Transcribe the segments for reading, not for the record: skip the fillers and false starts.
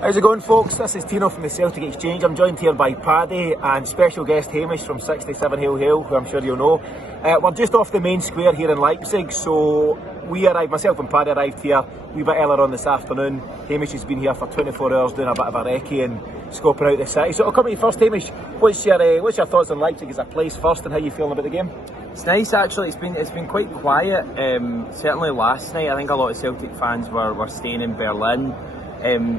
How's it going, folks? This is Tino from the Celtic Exchange. I'm joined here by Paddy and special guest Hamish from 67 Hill Hill, who I'm sure you'll know. We're just off the main square here in Leipzig, so myself and Paddy arrived here a wee bit earlier on this afternoon. Hamish has been here for 24 hours doing a bit of a recce and scoping out the city. So I'll come to you first, Hamish. What's your thoughts on Leipzig as a place first, and how you feeling about the game? It's nice actually. It's been quite quiet. Certainly last night, I think a lot of Celtic fans were staying in Berlin.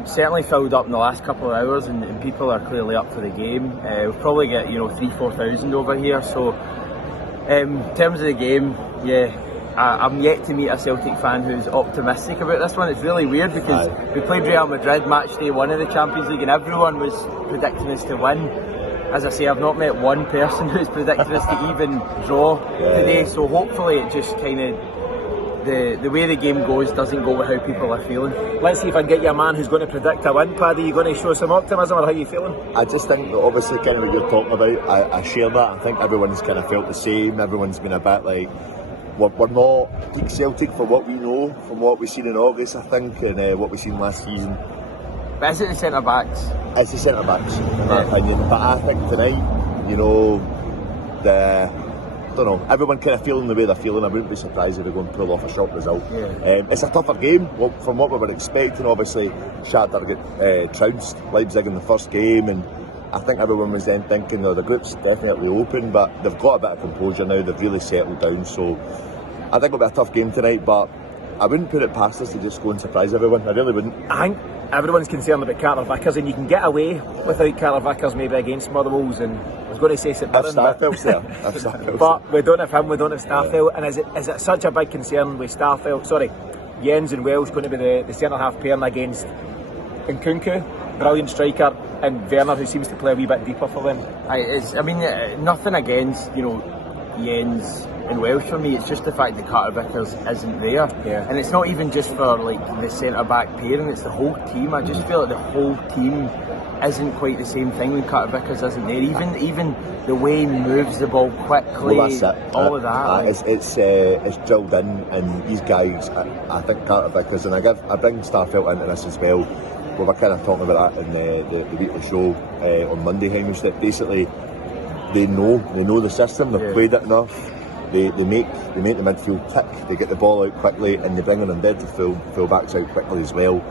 Certainly filled up in the last couple of hours, and people are clearly up for the game. We'll probably get 3,000-4,000 over here. So in terms of the game, I'm yet to meet a Celtic fan who's optimistic about this one. It's really weird because we played Real Madrid match day 1 of the Champions League and everyone was predicting us to win. As I say, I've not met one person who's predicted us to even draw today, so hopefully it just kind of, the way the game goes doesn't go with how people are feeling. Let's see if I can get you a man who's going to predict a win. Paddy, you going to show some optimism, or how are you feeling? I just think that obviously kind of what you're talking about, I share that. I think everyone's kind of felt the same. Everyone's been a bit like, we're not peak Celtic for what we know from what we've seen in August, I think, and what we've seen last season. But is it the centre backs? It's the centre backs, in my opinion. But I think tonight, I don't know, everyone kind of feeling the way they're feeling. I wouldn't be surprised if we go and pull off a short result. It's a tougher game from what we were expecting. Obviously, Shakhtar got trounced Leipzig in the first game, and I think everyone was then thinking, the group's definitely open, but they've got a bit of composure now. They've really settled down. So I think it'll be a tough game tonight, but I wouldn't put it past us to just go and surprise everyone. I really wouldn't. I think everyone's concerned about Carter Vickers, and you can get away without Carter Vickers maybe against Motherwells, and I was going to say St Mirren, but we don't have him, we don't have Starfelt, and is it such a big concern with Jens and Welsh going to be the centre half pairing against Nkunku, brilliant striker, and Werner, who seems to play a wee bit deeper for them? Nothing against Jens and Welsh for me. It's just the fact that Carter Vickers isn't there, and it's not even just for the centre back pairing, it's the whole team. I just feel like the whole team isn't quite the same thing when Carter Vickers isn't there. Even the way he moves the ball quickly, that's it. All of that. It's drilled in, and these guys, I think Carter Vickers, and I bring Starfelt into this as well. We were kind of talking about that in the weekly show on Monday, Hamish, that basically they know the system, they've played it enough. They make the midfield tick, they get the ball out quickly, and they bring in embedded full backs out quickly as well.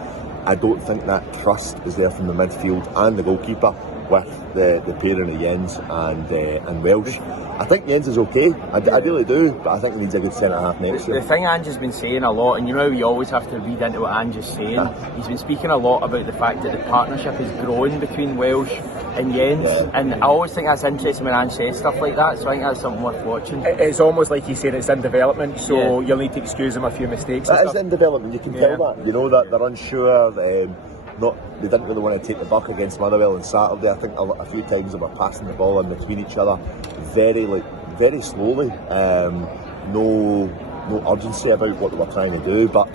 I don't think that trust is there from the midfield and the goalkeeper with the pairing of Jens and Welsh. I think Jens is okay, I really do, but I think he needs a good centre half next year. The thing Ange has been saying a lot, and you always have to read into what Ange is saying, he's been speaking a lot about the fact that the partnership is growing between Welsh and Jens, and I always think that's interesting when Ange says stuff like that, so I think that's something worth watching. It's almost like he said it's in development, so you'll need to excuse him a few mistakes. It is in development, you can tell that. that they're unsure. They didn't really want to take the buck against Motherwell on Saturday. I think a few times they were passing the ball in between each other very slowly. No urgency about what they were trying to do, but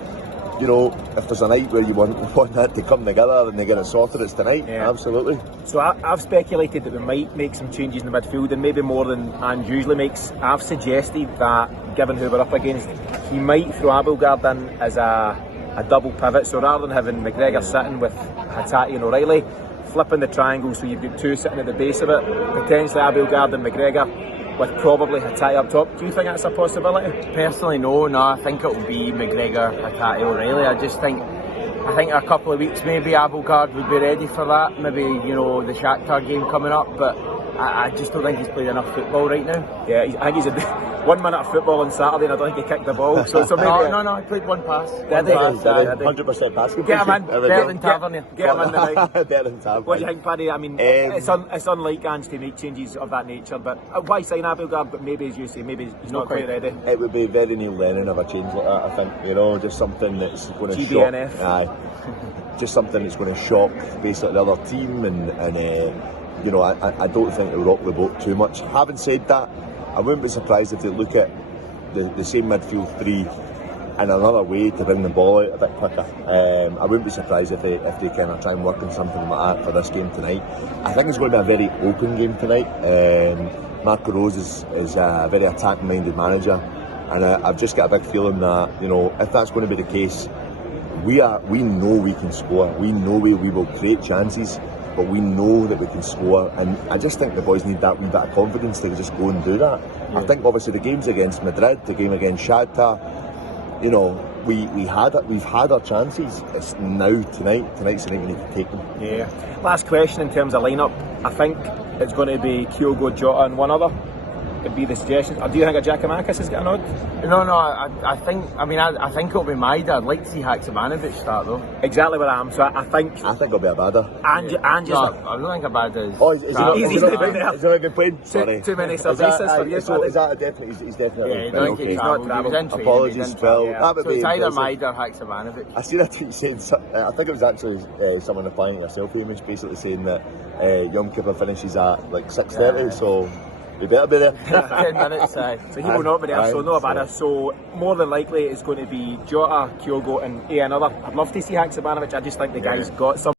if there's a night where you want that to come together and they get it sorted, it's tonight. Absolutely. So I've speculated that we might make some changes in the midfield, and maybe more than Ange usually makes. I've suggested that, given who we're up against, he might throw Abelgard in as a double pivot. So rather than having McGregor sitting with Hatate and O'Reilly, flipping the triangle so you've got two sitting at the base of it, potentially Abelgard and McGregor, with probably Hatate up top. Do you think that's a possibility? Personally, no. I think it will be McGregor, Hatate, O'Reilly. I think in a couple of weeks maybe Abelgard would be ready for that. Maybe the Shakhtar game coming up, but I just don't think he's played enough football right now. Yeah, I think he's 1 minute of football on Saturday, and I don't think he kicked the ball. So maybe no, he played one pass. 100% pass. Get him in. Better than Tavernier. Get him in tonight. Better than Tavernier. What do you think, Paddy? It's unlike Ange to make changes of that nature, but why sign Abelgard? But maybe, as you say, maybe he's not quite ready. It would be very Neil Lennon of a change like that, I think. Just something that's going to GBNF. shock. Just something that's going to shock basically the other team, and I don't think it'll rock the boat too much. Having said that, I wouldn't be surprised if they look at the same midfield three in another way to bring the ball out a bit quicker. I wouldn't be surprised if they kind of try and work on something like that for this game tonight. I think it's going to be a very open game tonight. Marco Rose is a very attack-minded manager, and I've just got a big feeling that if that's going to be the case, we know we can score. We know we will create chances, but we know that we can score. And I just think the boys need that wee bit of confidence to just go and do that. Yeah. I think obviously the games against Madrid, the game against Shakhtar, you know, we've had our chances. It's now tonight's the night we need to take them. Yeah. Last question in terms of lineup. I think it's going to be Kyogo, Jota, and one other. Could be the suggestion. Or do you think a Giacomakis is getting on? No. I think it'll be Maida. I'd like to see Haksabanovic start though. Exactly where I am. So I think it'll be Abada. And no, I don't think Abada is. Oh, is he not? He's not been playing? Sorry. Too many services for you. So is that definitely? He's definitely. Yeah, okay. He's not travelling. Apologies, Phil. Yeah. So it's either Maida or Haksabanovic. I seen a tweet saying, I think it was actually someone replying to yourself, Hamish, basically saying that Yom Kippur finishes at like 6:30, so we better be there. 10 minutes, so he will not be there, so no Abada. So more than likely it's going to be Jota, Kyogo and another. I'd love to see Haksabanovic. I just think the guy's got some